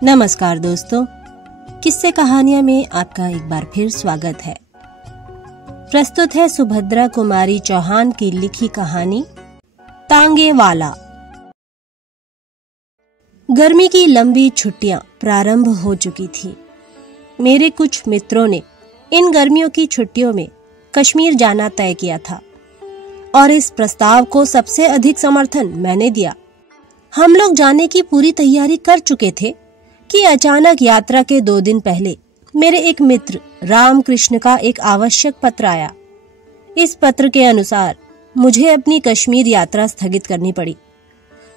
नमस्कार दोस्तों, किस्से कहानियां में आपका एक बार फिर स्वागत है। प्रस्तुत है सुभद्रा कुमारी चौहान की लिखी कहानी तांगे वाला। गर्मी की लंबी छुट्टियां प्रारंभ हो चुकी थी। मेरे कुछ मित्रों ने इन गर्मियों की छुट्टियों में कश्मीर जाना तय किया था और इस प्रस्ताव को सबसे अधिक समर्थन मैंने दिया। हम लोग जाने की पूरी तैयारी कर चुके थे कि अचानक यात्रा के 2 दिन पहले मेरे एक मित्र रामकृष्ण का एक आवश्यक पत्र आया। इस पत्र के अनुसार मुझे अपनी कश्मीर यात्रा स्थगित करनी पड़ी।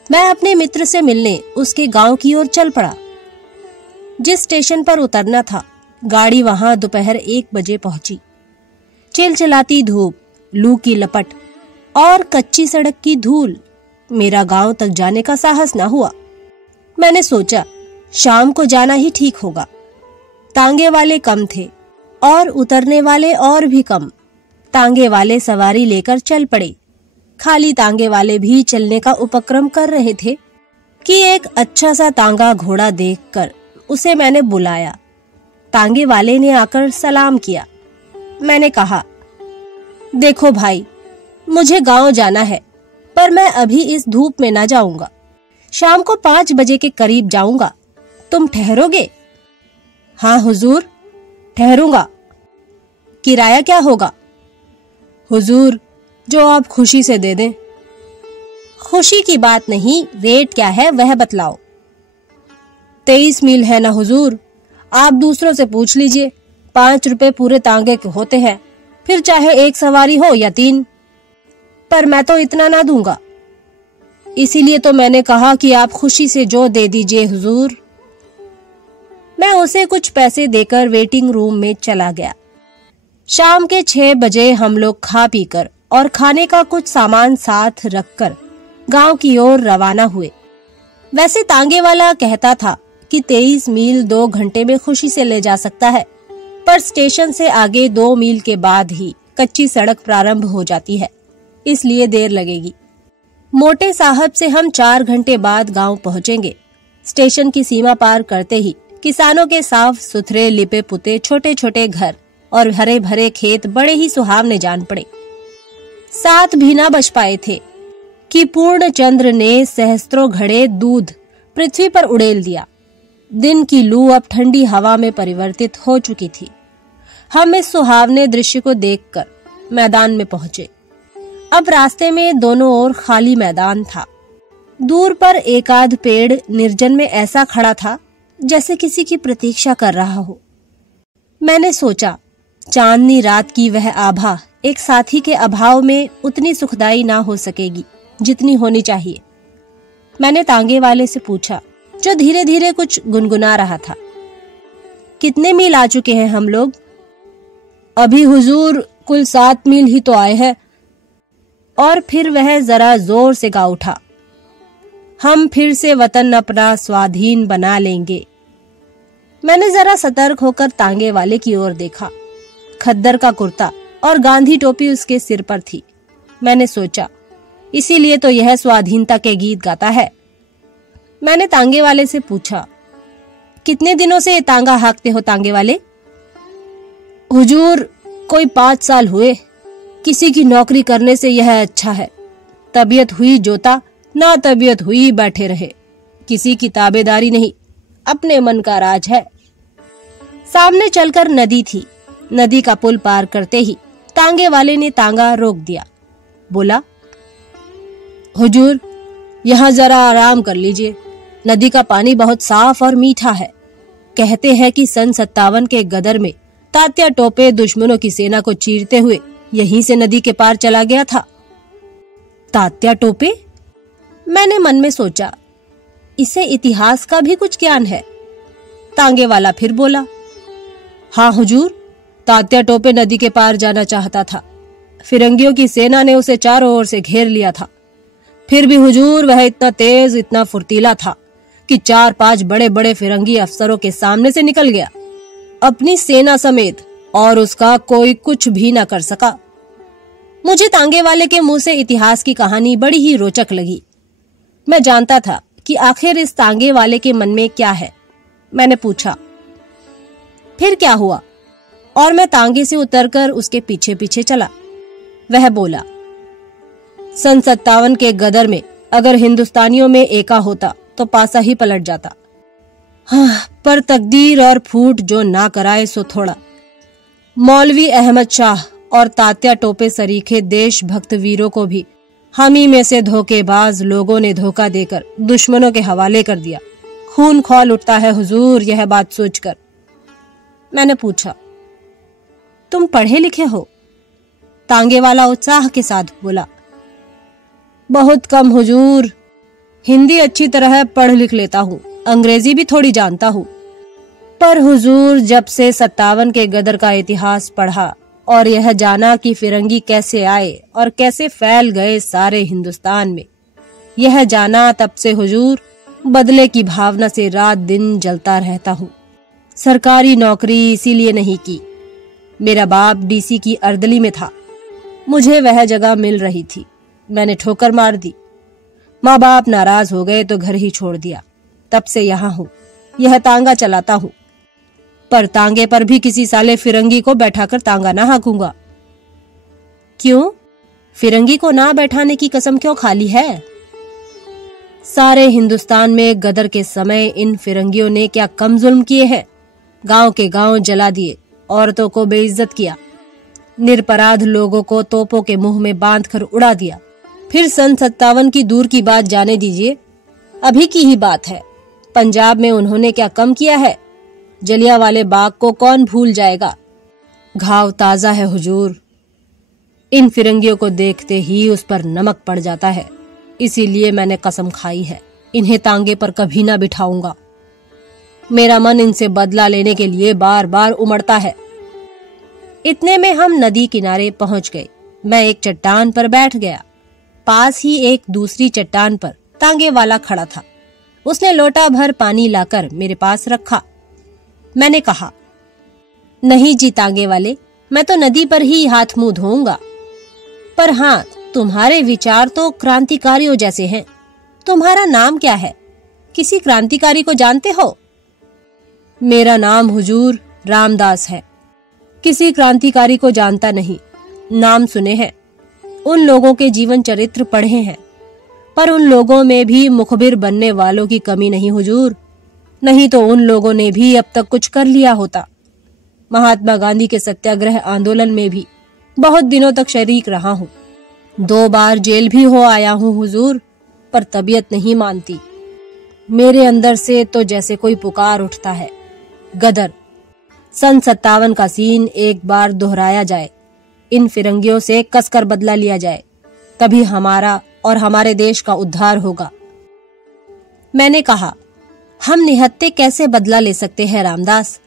मैं अपने मित्र से मिलने उसके गांव की ओर चल पड़ा। जिस स्टेशन पर उतरना था, गाड़ी वहां दोपहर 1 बजे पहुंची। चिलचिलाती धूप, लू की लपट और कच्ची सड़क की धूल, मेरा गांव तक जाने का साहस न हुआ। मैंने सोचा शाम को जाना ही ठीक होगा। तांगे वाले कम थे और उतरने वाले और भी कम। तांगे वाले सवारी लेकर चल पड़े। खाली तांगे वाले भी चलने का उपक्रम कर रहे थे कि एक अच्छा सा तांगा घोड़ा देखकर उसे मैंने बुलाया। तांगे वाले ने आकर सलाम किया। मैंने कहा, देखो भाई, मुझे गांव जाना है, पर मैं अभी इस धूप में ना जाऊंगा। शाम को 5 बजे के करीब जाऊंगा। तुम ठहरोगे? हाँ हुजूर, ठहरूंगा। किराया क्या होगा? हुजूर, जो आप खुशी से दे दें। खुशी की बात नहीं, रेट क्या है वह बतलाओ। 23 मील है ना हुजूर, आप दूसरों से पूछ लीजिए। 5 रुपए पूरे तांगे के होते हैं, फिर चाहे एक सवारी हो या 3। पर मैं तो इतना ना दूंगा। इसीलिए तो मैंने कहा कि आप खुशी से जो दे दीजिए हुजूर। मैं उसे कुछ पैसे देकर वेटिंग रूम में चला गया। शाम के 6 बजे हम लोग खा पीकर और खाने का कुछ सामान साथ रखकर गांव की ओर रवाना हुए। वैसे तांगे वाला कहता था कि 23 मील 2 घंटे में खुशी से ले जा सकता है, पर स्टेशन से आगे 2 मील के बाद ही कच्ची सड़क प्रारंभ हो जाती है, इसलिए देर लगेगी। मोटे साहब से हम 4 घंटे बाद गांव पहुंचेंगे। स्टेशन की सीमा पार करते ही किसानों के साफ सुथरे लिपे पुते छोटे छोटे घर और हरे भरे खेत बड़े ही सुहावने जान पड़े। 7 भी ना बच पाए थे कि पूर्ण चंद्र ने सहस्त्रों घड़े दूध पृथ्वी पर उड़ेल दिया। दिन की लू अब ठंडी हवा में परिवर्तित हो चुकी थी। हम इस सुहावने दृश्य को देखकर मैदान में पहुंचे। अब रास्ते में दोनों ओर खाली मैदान था। दूर पर एक आध पेड़ निर्जन में ऐसा खड़ा था जैसे किसी की प्रतीक्षा कर रहा हो। मैंने सोचा चांदनी रात की वह आभा एक साथी के अभाव में उतनी सुखदाई ना हो सकेगी जितनी होनी चाहिए। मैंने तांगे वाले से पूछा, जो धीरे धीरे कुछ गुनगुना रहा था, कितने मील आ चुके हैं हम लोग? अभी हुजूर कुल 7 मील ही तो आए हैं। और फिर वह जरा जोर से गा उठा, हम फिर से वतन अपना स्वाधीन बना लेंगे। मैंने जरा सतर्क होकर तांगे वाले की ओर देखा। खद्दर का कुर्ता और गांधी टोपी उसके सिर पर थी। मैंने सोचा इसीलिए तो यह स्वाधीनता के गीत गाता है। मैंने तांगे वाले से पूछा, कितने दिनों से ये तांगा हाँकते हो तांगे वाले? हुजूर, कोई 5 साल हुए। किसी की नौकरी करने से यह अच्छा है। तबीयत हुई जोता, ना तबीयत हुई बैठे रहे। किसी की ताबेदारी नहीं, अपने मन का राज है। सामने चलकर नदी थी। नदी का पुल पार करते ही तांगे वाले ने तांगा रोक दिया। बोला, हुजूर, यहाँ जरा आराम कर लीजिए। नदी का पानी बहुत साफ और मीठा है। कहते हैं कि सन 57 के गदर में तात्या टोपे दुश्मनों की सेना को चीरते हुए यहीं से नदी के पार चला गया था। तात्या टोपे? मैंने मन में सोचा, इसे इतिहास का भी कुछ ज्ञान है। तांगे वाला फिर बोला, हाँ हुजूर, तात्या टोपे नदी के पार जाना चाहता था। फिरंगियों की सेना ने उसे चारों ओर से घेर लिया था। फिर भी हुजूर वह इतना तेज, इतना फुर्तीला था कि 4-5 बड़े बड़े फिरंगी अफसरों के सामने से निकल गया अपनी सेना समेत, और उसका कोई कुछ भी न कर सका। मुझे तांगे वाले के मुंह से इतिहास की कहानी बड़ी ही रोचक लगी। मैं जानता था कि आखिर इस तांगे वाले के मन में क्या है। मैंने पूछा। फिर क्या हुआ? और मैं तांगे से उतरकर उसके पीछे पीछे चला। वह बोला, सन 57 के गदर में अगर हिंदुस्तानियों में एका होता तो पासा ही पलट जाता। हाँ, पर तकदीर और फूट जो ना कराए सो थोड़ा। मौलवी अहमद शाह और तात्या टोपे सरीखे देशभक्त वीरों को भी हम ही में से धोखेबाज लोगों ने धोखा देकर दुश्मनों के हवाले कर दिया। खून खौल उठता है हुजूर यह बात सोचकर। मैंने पूछा, तुम पढ़े लिखे हो? तांगे वाला उत्साह के साथ बोला, बहुत कम हुजूर। हिंदी अच्छी तरह पढ़ लिख लेता हूँ, अंग्रेजी भी थोड़ी जानता हूँ। पर हुजूर, जब से 57 के गदर का इतिहास पढ़ा और यह जाना कि फिरंगी कैसे आए और कैसे फैल गए सारे हिंदुस्तान में, यह जाना तब से हुजूर बदले की भावना से रात दिन जलता रहता हूँ। सरकारी नौकरी इसीलिए नहीं की। मेरा बाप डीसी की अर्दली में था, मुझे वह जगह मिल रही थी। मैंने ठोकर मार दी। माँ बाप नाराज हो गए तो घर ही छोड़ दिया। तब से यहाँ हूँ, यह तांगा चलाता हूँ। पर तांगे पर भी किसी साले फिरंगी को बैठाकर तांगा ना हाँकूंगा। क्यों? फिरंगी को ना बैठाने की कसम क्यों खाली है? सारे हिंदुस्तान में गदर के समय इन फिरंगियों ने क्या कम जुल्म किए हैं। गांव के गांव जला दिए, औरतों को बेइज्जत किया, निरपराध लोगों को तोपों के मुंह में बांधकर उड़ा दिया। फिर सन 57 की दूर की बात जाने दीजिए, अभी की ही बात है। पंजाब में उन्होंने क्या कम किया है? जलियांवाले बाग को कौन भूल जाएगा? घाव ताजा है हुजूर। इन फिरंगियों को देखते ही उस पर नमक पड़ जाता है। इसीलिए मैंने कसम खाई है, इन्हें तांगे पर कभी ना बिठाऊंगा। मेरा मन इनसे बदला लेने के लिए बार बार उमड़ता है। इतने में हम नदी किनारे पहुंच गए। मैं एक चट्टान पर बैठ गया। पास ही एक दूसरी चट्टान पर तांगे वाला खड़ा था। उसने लोटा भर पानी लाकर मेरे पास रखा। मैंने कहा, नहीं जी तांगे वाले, मैं तो नदी पर ही हाथ मुंह धोऊंगा। पर हाँ, तुम्हारे विचार तो क्रांतिकारियों जैसे हैं। तुम्हारा नाम क्या है? किसी क्रांतिकारी को जानते हो? मेरा नाम हुजूर रामदास है। किसी क्रांतिकारी को जानता नहीं, नाम सुने हैं, उन लोगों के जीवन चरित्र पढ़े हैं, पर उन लोगों में भी मुखबिर बनने वालों की कमी नहीं हुजूर। नहीं तो उन लोगों ने भी अब तक कुछ कर लिया होता। महात्मा गांधी के सत्याग्रह आंदोलन में भी बहुत दिनों तक शरीक रहा हूँ। 2 बार जेल भी हो आया हूँ हुजूर, पर तबीयत नहीं मानती। मेरे अंदर से तो जैसे कोई पुकार उठता है, गदर। सन 57 का सीन एक बार दोहराया जाए, इन फिरंगियों से कसकर बदला लिया जाए, तभी हमारा और हमारे देश का उद्धार होगा। मैंने कहा, हम निहत्ते कैसे बदला ले सकते हैं रामदास?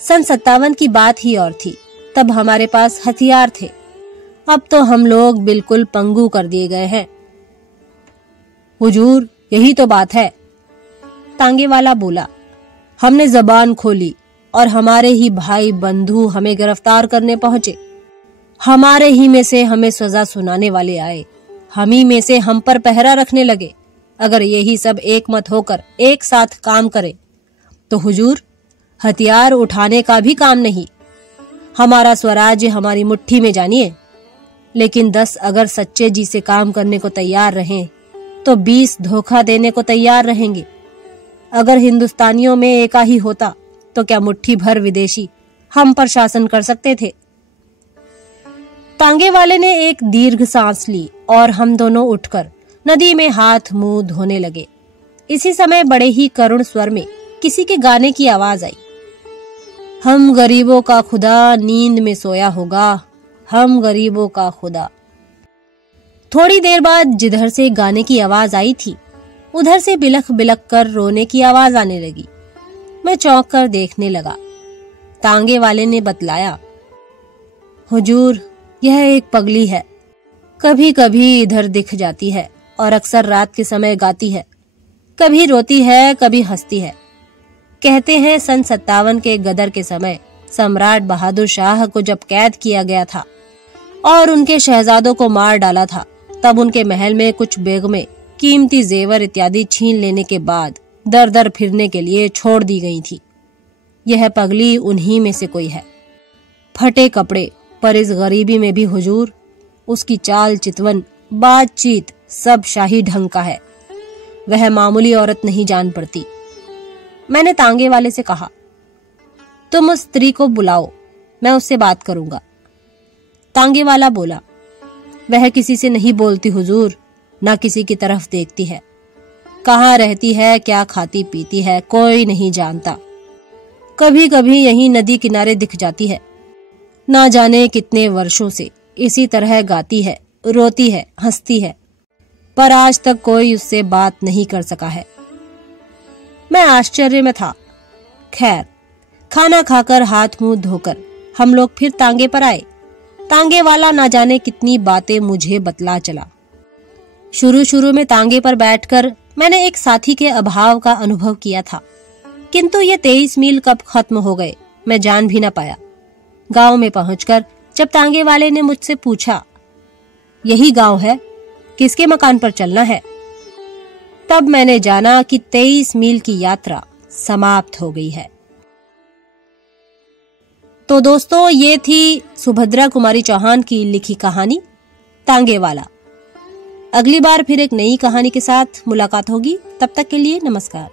सन 57 की बात ही और थी। तब हमारे पास हथियार थे, अब तो हम लोग बिल्कुल पंगु कर दिए गए हैं। हुजूर, यही तो बात है। तांगे वाला बोला, हमने जबान खोली और हमारे ही भाई बंधु हमें गिरफ्तार करने पहुंचे। हमारे ही में से हमें सजा सुनाने वाले आए, हम ही में से हम पर पहरा रखने लगे। अगर यही सब एक मत होकर एक साथ काम करे तो हुजूर, हथियार उठाने का भी काम नहीं। हमारा स्वराज्य हमारी मुट्ठी में जानिए। लेकिन 10 अगर सच्चे जी से काम करने को तैयार रहें तो 20 धोखा देने को तैयार रहेंगे। अगर हिंदुस्तानियों में एका ही होता तो क्या मुट्ठी भर विदेशी हम पर शासन कर सकते थे? तांगे वाले ने एक दीर्घ सांस ली और हम दोनों उठकर नदी में हाथ मुंह धोने लगे। इसी समय बड़े ही करुण स्वर में किसी के गाने की आवाज आई, हम गरीबों का खुदा नींद में सोया होगा, हम गरीबों का खुदा। थोड़ी देर बाद जिधर से गाने की आवाज आई थी उधर से बिलख बिलख कर रोने की आवाज आने लगी। मैं चौंक कर देखने लगा। तांगे वाले ने बतलाया, हुजूर, यह एक पगली है, कभी कभी इधर दिख जाती है और अक्सर रात के समय गाती है। कभी रोती है, कभी हंसती है। कहते हैं सन 57 के गदर के समय सम्राट बहादुर शाह को जब कैद किया गया था और उनके शहजादों को मार डाला था, तब उनके महल में कुछ बेगमें कीमती जेवर इत्यादि छीन लेने के बाद दर दर फिरने के लिए छोड़ दी गई थी। यह पगली उन्हीं में से कोई है। फटे कपड़े पर इस गरीबी में भी हुजूर, उसकी चाल चितवन, बातचीत सब शाही ढंग का है। वह मामूली औरत नहीं जान पड़ती। मैंने तांगे वाले से कहा, तुम उस स्त्री को बुलाओ, मैं उससे बात करूंगा। तांगे वाला बोला, वह किसी से नहीं बोलती हुजूर, ना किसी की तरफ देखती है। कहाँ रहती है, क्या खाती पीती है, कोई नहीं जानता। कभी कभी यहीं नदी किनारे दिख जाती है। ना जाने कितने वर्षों से इसी तरह गाती है, रोती है, हंसती है, पर आज तक कोई उससे बात नहीं कर सका है। मैं आश्चर्य में था। खैर, खाना खाकर हाथ मुंह धोकर हम लोग फिर तांगे पर आए। तांगे वाला ना जाने कितनी बातें मुझे बतला चला। शुरू शुरू में तांगे पर बैठकर मैंने एक साथी के अभाव का अनुभव किया था, किंतु ये 23 मील कब खत्म हो गए मैं जान भी न पाया। गांव में पहुंचकर जब तांगे वाले ने मुझसे पूछा, यही गांव है, किसके मकान पर चलना है, तब मैंने जाना कि 23 मील की यात्रा समाप्त हो गई है। तो दोस्तों, ये थी सुभद्रा कुमारी चौहान की लिखी कहानी तांगे वाला। अगली बार फिर एक नई कहानी के साथ मुलाकात होगी। तब तक के लिए नमस्कार।